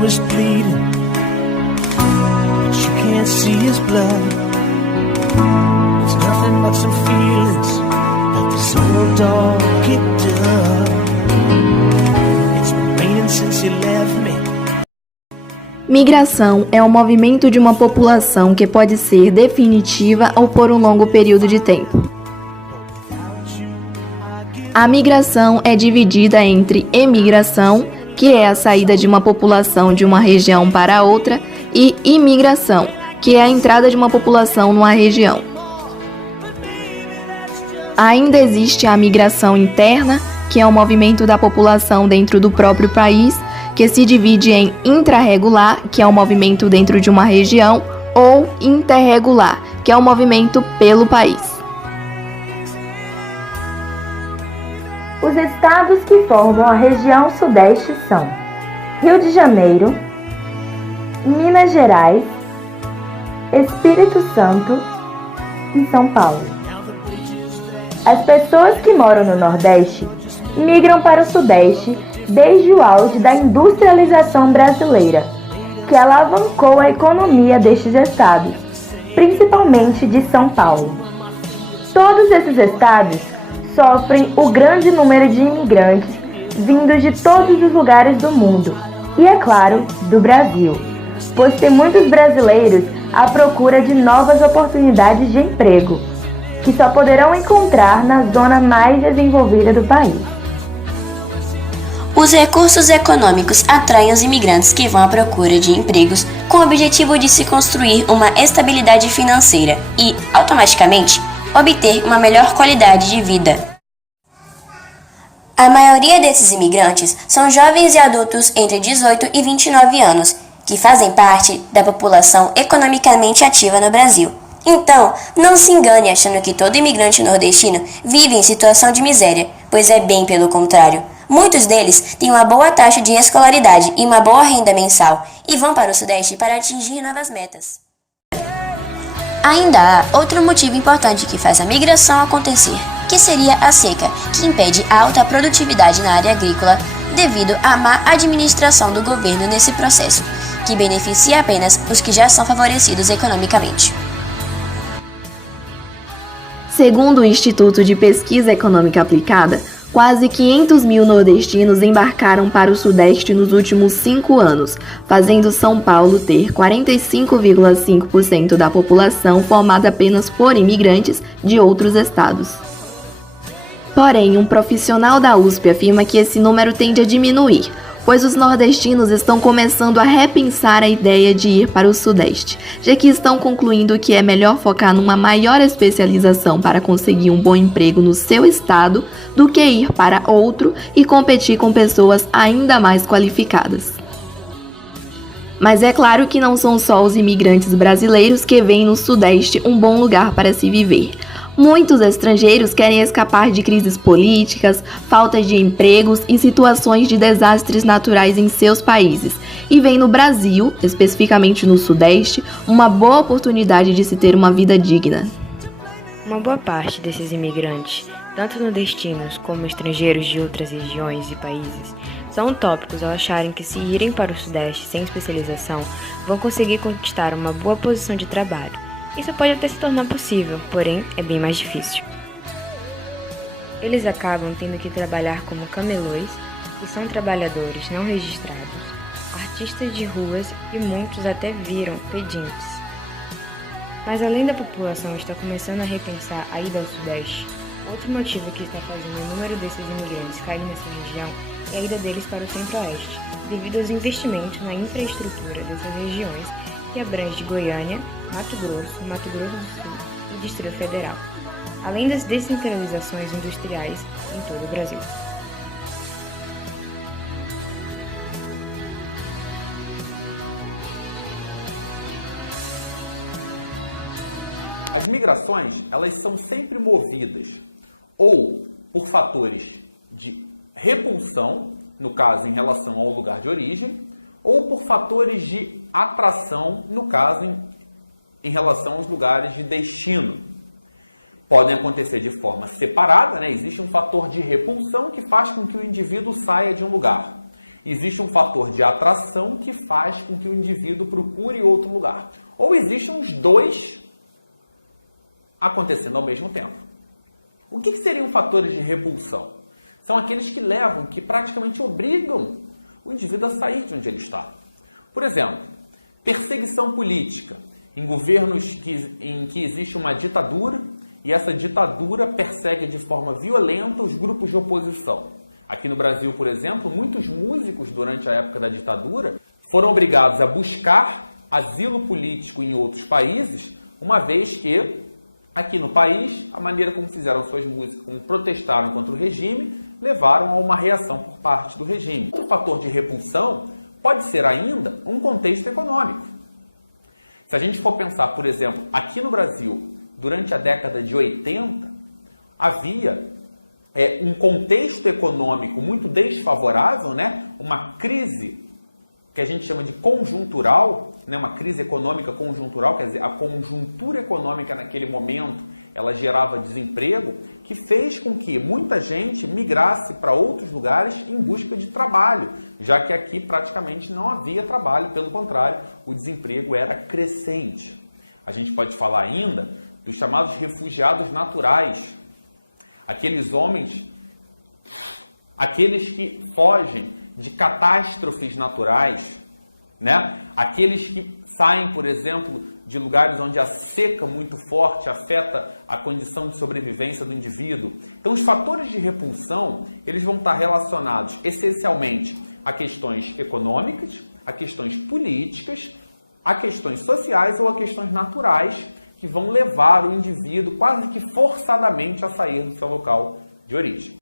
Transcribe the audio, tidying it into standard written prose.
know is bleeding, but you can't see his blood. It's nothing but some feelings, but this old dog kicked up. It's been raining since you left me. Migração é o movimento de uma população que pode ser definitiva ou por um longo período de tempo. A migração é dividida entre emigração, que é a saída de uma população de uma região para outra, e imigração, que é a entrada de uma população numa região. Ainda existe a migração interna, que é o movimento da população dentro do próprio país, que se divide em intrarregular, que é o movimento dentro de uma região, ou interregular, que é o movimento pelo país. Os estados que formam a região sudeste são Rio de Janeiro, Minas Gerais, Espírito Santo e São Paulo. As pessoas que moram no Nordeste migram para o Sudeste desde o auge da industrialização brasileira, que alavancou a economia destes estados, principalmente de São Paulo. Todos esses estados sofrem o grande número de imigrantes vindos de todos os lugares do mundo e, é claro, do Brasil, pois tem muitos brasileiros à procura de novas oportunidades de emprego, que só poderão encontrar na zona mais desenvolvida do país. Os recursos econômicos atraem os imigrantes que vão à procura de empregos com o objetivo de se construir uma estabilidade financeira e, automaticamente, obter uma melhor qualidade de vida. A maioria desses imigrantes são jovens e adultos entre 18 e 29 anos, que fazem parte da população economicamente ativa no Brasil. Então, não se engane achando que todo imigrante nordestino vive em situação de miséria, pois é bem pelo contrário. Muitos deles têm uma boa taxa de escolaridade e uma boa renda mensal e vão para o Sudeste para atingir novas metas. Ainda há outro motivo importante que faz a migração acontecer, que seria a seca, que impede a alta produtividade na área agrícola devido à má administração do governo nesse processo, que beneficia apenas os que já são favorecidos economicamente. Segundo o Instituto de Pesquisa Econômica Aplicada, quase 500 mil nordestinos embarcaram para o Sudeste nos últimos 5 anos, fazendo São Paulo ter 45,5% da população formada apenas por imigrantes de outros estados. Porém, um profissional da USP afirma que esse número tende a diminuir, pois os nordestinos estão começando a repensar a ideia de ir para o Sudeste, já que estão concluindo que é melhor focar numa maior especialização para conseguir um bom emprego no seu estado do que ir para outro e competir com pessoas ainda mais qualificadas. Mas é claro que não são só os imigrantes brasileiros que veem no Sudeste um bom lugar para se viver. Muitos estrangeiros querem escapar de crises políticas, falta de empregos e situações de desastres naturais em seus países, e veem no Brasil, especificamente no Sudeste, uma boa oportunidade de se ter uma vida digna. Uma boa parte desses imigrantes, tanto nordestinos como estrangeiros de outras regiões e países, são utópicos ao acharem que se irem para o Sudeste sem especialização, vão conseguir conquistar uma boa posição de trabalho. Isso pode até se tornar possível, porém é bem mais difícil. Eles acabam tendo que trabalhar como camelôs, que são trabalhadores não registrados, artistas de ruas e muitos até viram pedintes. Mas além da população estar começando a repensar a ida ao Sudeste, outro motivo que está fazendo o número desses imigrantes cair nessa região é a ida deles para o Centro-Oeste, devido aos investimentos na infraestrutura dessas regiões que abrange Goiânia, Mato Grosso do Sul e Distrito Federal, além das descentralizações industriais em todo o Brasil. As migrações, elas são sempre movidas ou por fatores de repulsão, no caso em relação ao lugar de origem, ou por fatores de atração, no caso em relação aos lugares de destino. Podem acontecer de forma separada, né? Existe um fator de repulsão que faz com que o indivíduo saia de um lugar. existe um fator de atração que faz com que o indivíduo procure outro lugar. Ou existem os dois acontecendo ao mesmo tempo. O que seriam fatores de repulsão? São aqueles que levam, que praticamente obrigam o indivíduo a sair de onde ele está. Por exemplo, perseguição política em governos em que existe uma ditadura e essa ditadura persegue de forma violenta os grupos de oposição. Aqui no Brasil, por exemplo, muitos músicos durante a época da ditadura foram obrigados a buscar asilo político em outros países, uma vez que aqui no país, a maneira como fizeram suas músicas, como protestaram contra o regime, levaram a uma reação por parte do regime. Um fator de repulsão pode ser ainda um contexto econômico. Se a gente for pensar, por exemplo, aqui no Brasil, durante a década de 80, havia um contexto econômico muito desfavorável, né? Uma crise que a gente chama de conjuntural, né? Uma crise econômica conjuntural, quer dizer, a conjuntura econômica naquele momento, ela gerava desemprego, que fez com que muita gente migrasse para outros lugares em busca de trabalho, já que aqui praticamente não havia trabalho, pelo contrário, o desemprego era crescente. A gente pode falar ainda dos chamados refugiados naturais, aqueles homens, aqueles que fogem de catástrofes naturais, né? Aqueles que saem, por exemplo, de lugares onde a seca muito forte afeta a condição de sobrevivência do indivíduo. Então, os fatores de repulsão, eles vão estar relacionados essencialmente a questões econômicas, a questões políticas, a questões sociais ou a questões naturais, que vão levar o indivíduo quase que forçadamente a sair do seu local de origem.